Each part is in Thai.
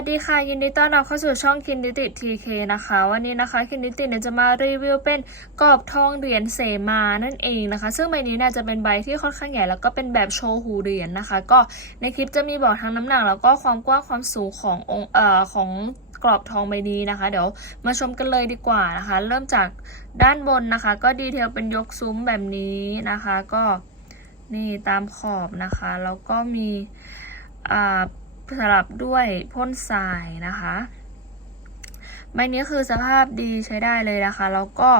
สวัสดีค่ะ ยินดีต้อนรับเข้าสู่ช่องคินดิติทีเคนะคะ วันนี้นะคะคินดิติเนี่ยจะมารีวิวเป็นกรอบทองเหรียญเสมานั่นเองนะคะ ซึ่งใบนี้เนี่ยจะเป็นใบที่ค่อนข้างใหญ่แล้วก็เป็นแบบโชว์หูเหรียญนะคะ ก็ในคลิปจะมีบอกทั้งน้ำหนักแล้วก็ความกว้างความสูงขององค์เอ่อของกรอบทองใบนี้นะคะ เดี๋ยวมาชมกันเลยดีกว่านะคะ เริ่มจากด้านบนนะคะ ก็ดีเทลเป็นยกซุ้มแบบนี้นะคะ ก็นี่ตามขอบนะคะแล้วก็มีอ่า สลับด้วยพ่นทรายนะคะใบนี้คือสภาพดีใช้ได้เลยนะคะ แล้วก็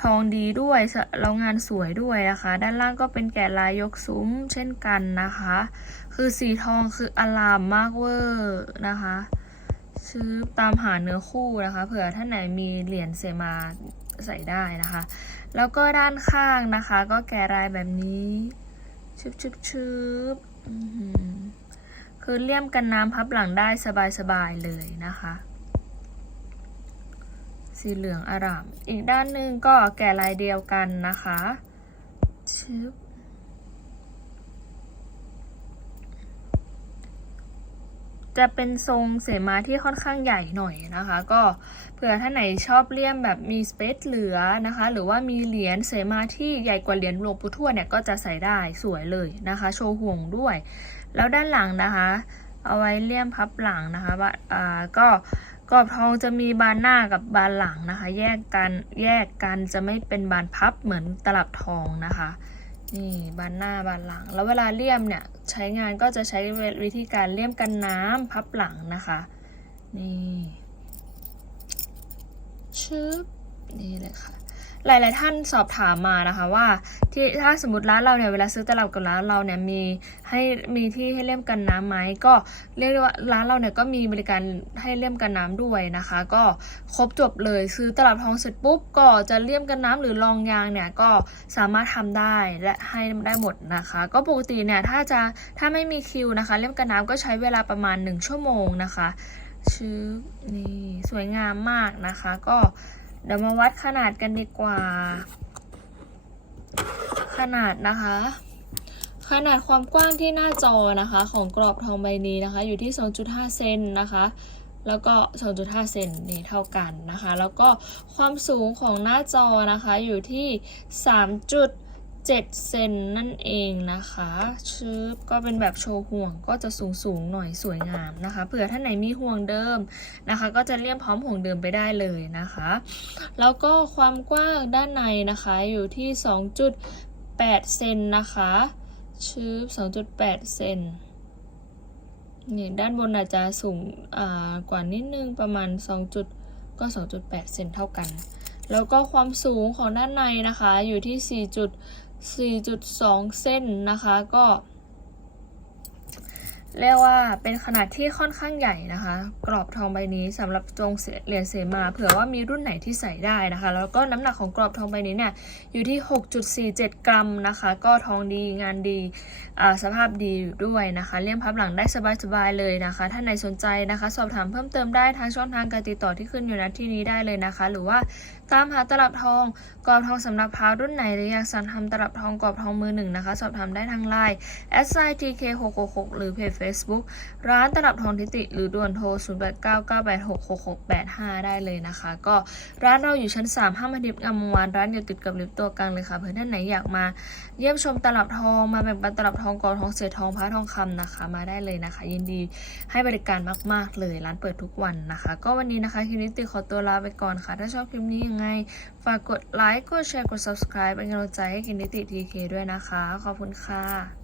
ทองดีด้วยแล้วงานสวยด้วยนะคะ ด้านล่างก็เป็นแกะลายยกซุ้มเช่นกันนะคะ คือสีทองคืออลามมากเวอร์นะคะซื้อตามหาเนื้อคู่นะคะ เผื่อท่านไหนมีเหรียญเสมาใส่ได้นะคะ แล้วก็ด้านข้างนะคะ ก็แกะลายแบบนี้ชึบชึบชึบ คือเลี่ยมกันน้ำพับหลังได้สบายๆเลยนะคะ สีเหลืองอร่าม อีกด้านหนึ่งก็แก่ลายเดียวกันนะคะชึบจะเป็นทรงเสมาที่ค่อนข้างใหญ่หน่อยนะคะ ก็เผื่อท่านไหนชอบเลี่ยมแบบมีสเปซเหลือนะคะ หรือว่ามีเหรียญเสมาที่ใหญ่กว่าเหรียญหลวงปู่ทวดเนี่ยก็จะใส่ได้สวยเลยนะคะ โชว์ห่วงด้วย แล้วด้านหลังนะคะ เอาไว้เลี่ยมพับหลังนะคะว่าอ่าก็กรอบทองจะมีบานหน้ากับบานหลังนะคะ แยกกันแยกกันจะไม่เป็นบานพับเหมือนตลับทองนะคะนี่บานหน้าบานหลัง แล้วเวลาเลี่ยมเนี่ยใช้งานก็จะใช้วิธีการเลี่ยมกันน้ำพับหลังนะคะนี่ชึบนี่เลยค่ะ หลาย ๆ ท่านสอบถามมานะคะว่าที่ถ้าสมมติร้านเราเนี่ยเวลาซื้อตลับกับร้านเราเนี่ยมีให้มีที่ให้เลี่ยมกันน้ำไหมก็เรียกได้ว่าร้านเราเนี่ยก็มีบริการให้เลี่ยมกันน้ำด้วยนะคะ ก็ครบจบเลยซื้อตลับทองเสร็จปุ๊บก็จะเลี่ยมกันน้ำหรือรองยางเนี่ยก็สามารถทำได้และให้ได้หมดนะคะ ก็ปกติเนี่ยถ้าจะถ้าไม่มีคิวนะคะ เลี่ยมกันน้ำก็ใช้เวลาประมาณ 1 ชั่วโมงนะคะชื่อนี่สวยงามมากนะคะ ก็ เดี๋ยวมาวัดขนาดกันดีกว่า ขนาดนะคะ ขนาดความกว้างที่หน้าจอนะคะ ของกรอบทองใบนี้นะคะ อยู่ที่ 2.5 เซนนะคะ แล้วก็ 2.5 เซนนี่เท่ากันนะคะ แล้วก็ความสูงของหน้าจอนะคะอยู่ที่ 7 เซนนั่นเองนะคะชืบก็เป็นแบบโชว์ห่วงก็จะสูงสูงหน่อยสวยงามนะคะเผื่อท่านไหนมีห่วงเดิมนะคะ ก็จะเลี่ยมพร้อมห่วงเดิมไปได้เลยนะคะ แล้วก็ความกว้างด้านในนะคะอยู่ที่ 2.8 เซนนะคะชืบ2.8 เซนนี่ด้านบนอาจจะสูงกว่านิดนึงประมาณ 2 จุดก็ 2.8 เซนเท่ากัน แล้วก็ความสูงของด้านในนะคะอยู่ที่4 4.2 เส้นนะคะ ก็ เรียกว่าเป็นขนาดที่ค่อนข้างใหญ่นะคะ กรอบทองใบนี้สำหรับจงเหรียญเสมาเผื่อว่ามีรุ่นไหนที่ใส่ได้นะคะ แล้วก็น้ำหนักของกรอบทองใบนี้เนี่ยอยู่ที่ 6.47 กรัมนะคะ ก็ทองดีงานดีสภาพดีอยู่ด้วยนะคะ เลี่ยมพับหลังได้สบายๆเลยนะคะ ถ้าไหนสนใจนะคะ สอบถามเพิ่มเติมได้ทางช่องทางการติดต่อที่ขึ้นอยู่ณที่นี้ได้เลยนะคะ หรือว่าตามหาตลับทองกรอบทองสำนักพารุ่นไหนหรืออยากสั่งทำตลับทองกรอบทองมือหนึ่งนะคะ สอบถามได้ทางไลน์ s i t k 6 6 6หรือเพจ Facebook ร้านตลับทองทิติหรือด่วนโทร 0 8 9 9 8 6 6 6 8 5 ได้เลยนะคะ ก็ร้านเราอยู่ชั้น 3 ห้างมาดิบงามวานร้านอยู่ติดกับลิฟต์ตัวกลางเลยค่ะ เพื่อนท่านไหนอยากมาเยี่ยมชมตลับทองมาแบ่งปันตลับทองกอทองเศษทองพระทองคำนะคะ มาได้เลยนะคะ ยินดีให้บริการมาก ๆ เลย ร้านเปิดทุกวันนะคะ ก็วันนี้นะคะคลิปนี้ติขอตัวลาไปก่อนค่ะ ถ้าชอบคลิปนี้ยังไง ฝากกดไลค์กดแชร์กด subscribe เป็นกำลังใจให้คินิติทีเคด้วยนะคะ ขอบคุณค่ะ